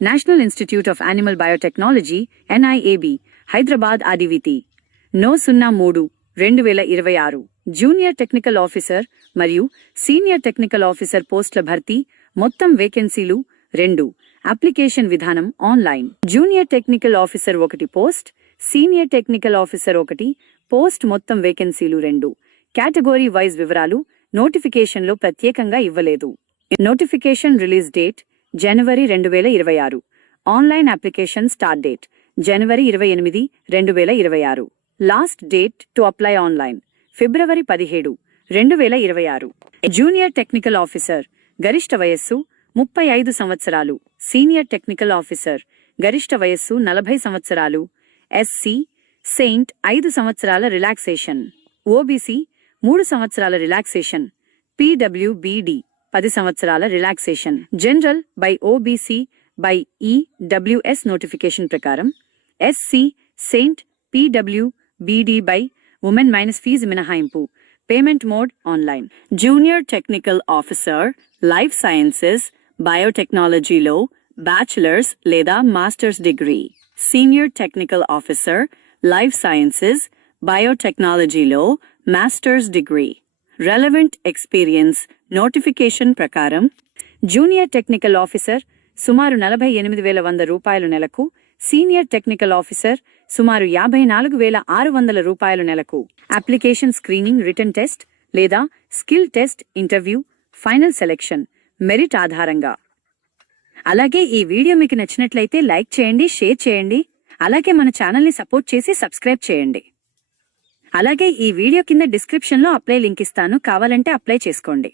national institute of animal biotechnology NIAB Hyderabad అడివితి 903/2026 junior technical officer మరియు senior technical officer పోస్టుల భర్తీ మొత్తం వేకెన్సీలు 2 అప్లికేషన్ విధానం online junior technical officer 1 post senior technical officer 1 post మొత్తం వేకెన్సీలు 2 కేటగిరీ వైజ్ వివరాలు నోటిఫికేషన్లో ప్రత్యేకంగా ఇవ్వలేదు నోటిఫికేషన్ రిలీజ్ డేట్ జనవరి 2026 ఆన్లైన్ అప్లికేషన్ స్టార్ట్ డేట్ జనవరి 28, 2026 last date to apply online ఫిబ్రవరి 17, 2026 జూనియర్ టెక్నికల్ ఆఫీసర్ గరిష్ట వయస్సు 35 సంవత్సరాలు సీనియర్ టెక్నికల్ ఆఫీసర్ గరిష్ట వయస్సు 40 సంవత్సరాలు SC సెయింట్ 5 సంవత్సరాల రిలాక్సేషన్ OBC 3 సంవత్సరాల రిలాక్సేషన్ PWBD 10 సంవత్సరాల relaxation general by OBC by EWS notification ప్రకారం SC saint PWBD by women minus fee మినహాయింపు payment mode online junior technical officer life sciences బయోటెక్నాలజీలో bachelors లేదా masters degree senior technical officer life sciences బయోటెక్నాలజీలో masters degree relevant experience notification ప్రకారం junior technical officer సుమారు 48,100 రూపాయలు నెలకు senior technical officer సుమారు 54,600 రూపాయలు నెలకు అప్లికేషన్ స్క్రీనింగ్ రిటన్ టెస్ట్ లేదా skill test interview final selection merit ఆధారంగా అలాగే ఈ వీడియో మీకు నచ్చినట్లయితే లైక్ చేయండి షేర్ చేయండి అలాగే మన ఛానల్ని సపోర్ట్ చేసి సబ్స్క్రైబ్ చేయండి అలాగే ఈ వీడియో కింద డిస్క్రిప్షన్లో అప్లై లింక్ ఇస్తాను కావాలంటే అప్లై చేసుకోండి